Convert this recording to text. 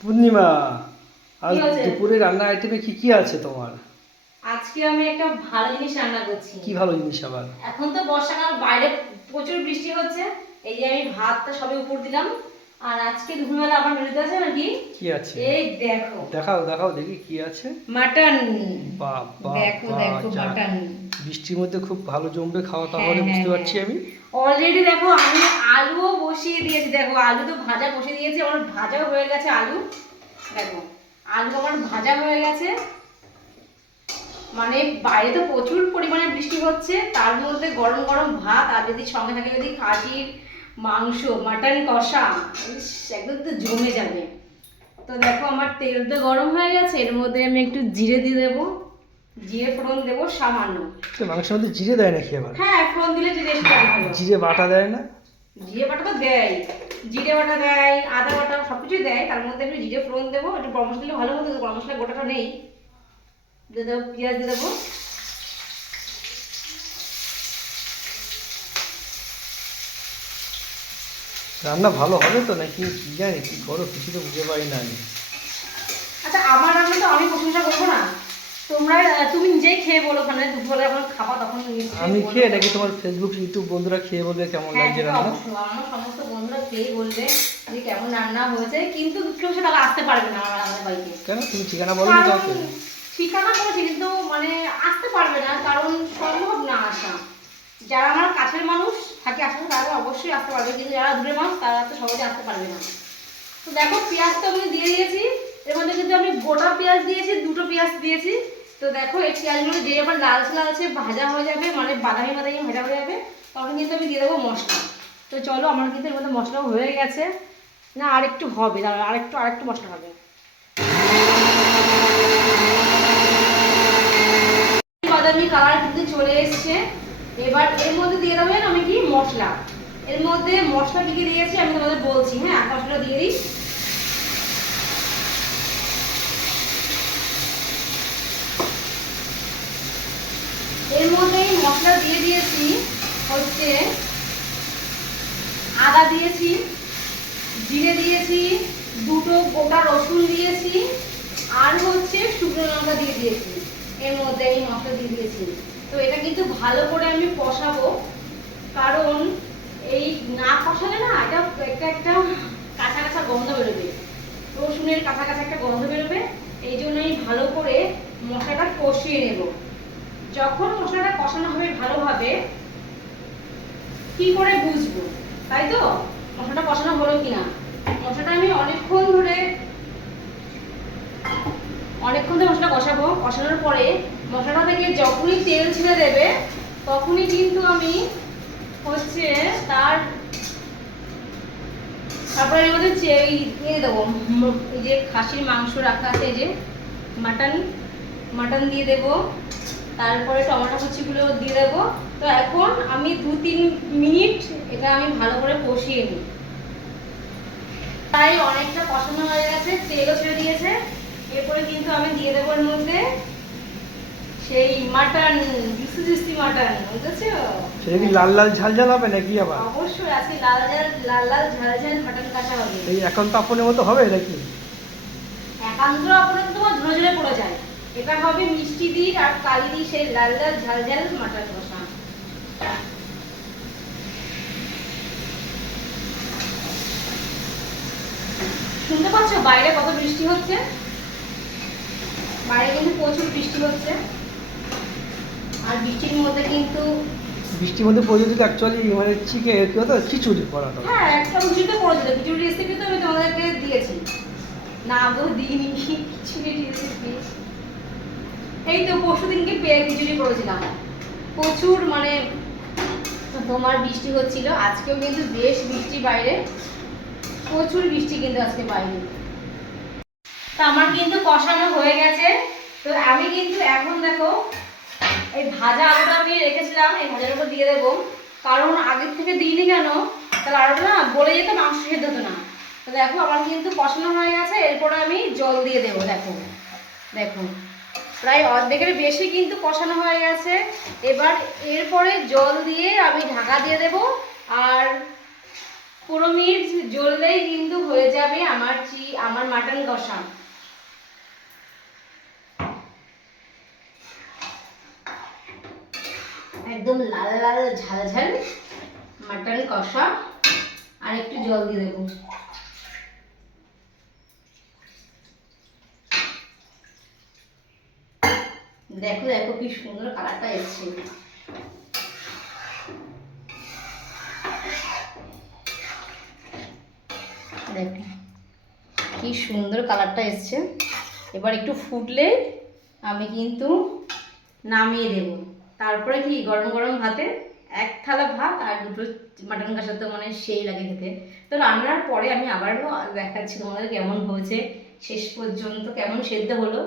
পূর্ণিমা, আজ কি হয়েছে? দুপুরে রান্না আইটেমে কি কি আছে তোমার? আজকে আমি একটা ভালো জিনিস রান্না করছি। কি ভালো জিনিস আবার? এখন তো বর্ষাকাল, বাইরে প্রচুর বৃষ্টি হচ্ছে। এই যে আমি ভাতটা সবে উপর দিলাম। আর আজকে দুপুরবেলা আবার মেনুতে আছে নাকি? কি আছে? এই দেখো, দেখাও দেখাও দেখি কি আছে। মাটন। বাহ বাহ দেখো বাহ, দেখো যা মাটন। বৃষ্টির মধ্যে খুব ভালো জমবে খাওয়া হ্যাঁ তাহলে, হ্যাঁ বুঝতে হ্যাঁ, পারছি আমি। অলরেডি দেখো আমি আলুও বসিয়ে দিয়েছি। দেখো আলু তো ভাজা বসিয়ে দিয়েছি, আমার ভাজাও হয়ে গেছে আলু। দেখো আলু আমার ভাজা হয়ে গেছে। মানে বাইরে তো প্রচুর পরিমাণে বৃষ্টি হচ্ছে, তার মধ্যে গরম গরম ভাত, আর যদি সঙ্গে থাকে যদি খাসির মাংস, মাটন কষা, ইস, একদম তো জমে যাবে। তো দেখো আমার তেল তো গরম হয়ে গেছে, এর মধ্যে আমি একটু জিরে দিয়ে দেবো। জিরে ফোড়ন দেবো সামান্য। তো মাংসের মধ্যে জিরে দেয় নাকি আবার? হ্যাঁ, ফোড়ন দিলে যে টেস্টটা ভালো। জিরে বাটা দেয় না? জিরে বাটা তো দেয়, জিরে বাটা দেয়, আদা বাটা সব কিছুই দেয়, তার মধ্যে একটু জিরে ফোড়ন দেবো, একটু গরম মশলা দিলে ভালো হতো, গরম মশলা গোটাটা নেই। দিয়ে দেবো পেঁয়াজ, দিয়ে দেবো। রান্না ভালো হবে তো নাকি কি জানি, কি করো কিছু তো বুঝে পাই না আমি। আচ্ছা, আমার রান্না তো আমি প্রশংসা করবো না, তোমরা তুমি নিজেই খেয়ে বলো, ওখানে দুপুরে যখন খাবা তখন নিশ্চয়ই আমি বলবে খেয়ে নাকি কেমন। তোমার ফেসবুক ইউটিউব বন্ধুরা খেয়ে বলবে কেমন হ্যাঁ, লাগছে সেটা রান্না? অবশ্যই আমার সমস্ত বন্ধুরা খেয়েই বলবে যে কেমন রান্না হয়েছে, কিন্তু কেউ সেটা আসতে পারবে না আমাদের বাড়িতে। কেন, তুমি ঠিকানা বলোনি কারণ কাউকে? ঠিকানা করেছি, কিন্তু মানে আসতে পারবে না, কারণ সম্ভব না আসা। যারা আমার কাছের মানুষ থাকে আসলে তারা অবশ্যই আসতে পারবে, কিন্তু যারা দূরের মানুষ তারা তো সহজে আসতে পারবে না। তো দেখো পেঁয়াজ তো আমি দিয়ে দিয়েছি, এর মধ্যে কিন্তু আমি গোটা পেঁয়াজ দিয়েছি, দুটো পেঁয়াজ দিয়েছি। তো দেখো এই পেঁয়াজগুলো দিয়ে আবার লালচে লালচে ভাজা হয়ে যাবে, মানে বাদামি বাদামি ভাজা হয়ে যাবে, তখন কিন্তু আমি দিয়ে দেবো মশলা। তো চলো, আমার কিন্তু এর মধ্যে মশলাও হয়ে গেছে। না, আরেকটু হবে, দাঁড়াও, আরেকটু আরেকটু মশলা হবে। বাদামি কালার কিন্তু চলে এসছে। এবার এর মধ্যে দিয়ে দেবেন আমি কি মশলা। এর মধ্যে মশলা কি কি দিয়েছি আমি তোমাদের বলছি। হ্যাঁ, মশলা দিয়ে দিই। এর মধ্যে মশলা দিয়ে দিয়েছি হচ্ছে আদা দিয়েছি, জিরে দিয়েছি, দুটো গোটা রসুন দিয়েছি, আর হচ্ছে শুকনো লঙ্কা দিয়ে দিয়েছি। এর মধ্যে এই মশলা দিয়ে দিয়েছি। তো এটা কিন্তু ভালো করে আমি কষাবো, কারণ এই না কষালে না এটা একটা একটা কাঁচা কাঁচা গন্ধ বেরোবে, রসুনের কাঁচা কাঁচা একটা গন্ধ বেরোবে। এই জন্য আমি ভালো করে মশলাটা কষিয়ে নেব। যখন মশলাটা কষানো হবে ভালোভাবে, কি করে বুঝবো, তাই তো, মশলাটা কষানো হলো কিনা। মশলাটা আমি অনেকক্ষণ ধরে মশলা কষাবো। কষানোর পরে মশলাটা থেকে যখনই তেল ছেড়ে দেবে, তখনই কিন্তু আমি হচ্ছে তার তারপরে এর মধ্যে দিয়ে দেবো এই যে খাসির মাংস রাখা আছে, এই যে মাটন, মাটন দিয়ে দেবো। তারপরে টমেটো কুচিগুলো দিয়ে দেবো। তো এখন আমি 2-3 মিনিট এটা আমি ভালো করে কষিয়ে নিই। তাই অনেকটা কষানো হয়ে গেছে, তেলও ছেড়ে দিয়েছে। এরপরে কিন্তু আমি দিয়ে দেবো এর মধ্যে সেই মাটন, জুসি জুসি মাটন, বুঝেছো? সেটা কি লাল লাল ঝাল ঝাল হবে নাকি আবার? অবশ্যই আজকে লাল ঝাল লাল লাল ঝাল ঝাল মাটন কষা হবে। এই এখন তো আপনের মতো হবে নাকি? একান্ত আপনার তোমার ঝরে ঝরে পড়ে যায়। এটা হবে মিষ্টি দিয়ে আর কালি দিয়ে সেই লাল লাল ঝাল ঝাল মাটন কষা। শুনতে পাচ্ছ বাইরে কত বৃষ্টি হচ্ছে? বাইরে কিন্তু প্রচুর বৃষ্টি হচ্ছে। আর বৃষ্টির মধ্যে কিন্তু বৃষ্টির মধ্যে পড়ে যদি অ্যাকচুয়ালি মানে চিকেন কি হতো, খিচুড়ি করাটা হতো। হ্যাঁ, একটা খিচুড়ি করেছিল, খিচুড়ি রেসিপি তো আমি তোমাদেরকে দিয়েছি। না গো, দিইনি খিচুড়ি রেসিপি। এই তো পরশুদিনকে খিচুড়ি করেছিলাম। প্রচুর মানে তোমার বৃষ্টি হচ্ছিল, আজকেও কিন্তু বেশ বৃষ্টি বাইরে, প্রচুর বৃষ্টি কিন্তু আজকে বাইরে। তা আমার কিন্তু কষানো হয়ে গেছে। তো আমি কিন্তু এখন দেখো এই ভাজা আলুটা আমি রেখেছিলাম, এই ভাজার উপর দিয়ে দেবো। কারণ আগের থেকে দিইনি কেন, তাহলে আলুটা না গলে যেত, মাংস সেদ্ধ হতো না। তো দেখো আমার কিন্তু কষানো হয়ে গেছে, এরপরে আমি জল দিয়ে দেবো। দেখো দেখো প্রায় অর্ধেকের বেশি কিন্তু কষানো হয়ে গেছে। এবার এরপরে জল দিয়ে আমি ঢাকা দিয়ে দেব। আর মিনিট জ্বললেই কিন্তু হয়ে যাবে আমার মাটন কষা। একদম লাল লাল ঝাল ঝাল মাটন কষা। আর একটু জল দিয়ে দেবো। দেখো দেখো কি সুন্দর কালারটা এসছে। দেখো কি সুন্দর কালারটা এসছে। এবার একটু ফুটলে আমি কিন্তু নামিয়ে দেব। তারপরে কি গরম গরম ভাতে এক থালা ভাত আর দুটো মাটন কষা তো মানে সেই লাগে খেতে। তো রান্নার পরে আমি আবারও দেখাচ্ছি তোমাদের কেমন হয়েছে, শেষ পর্যন্ত কেমন সেদ্ধ হলো।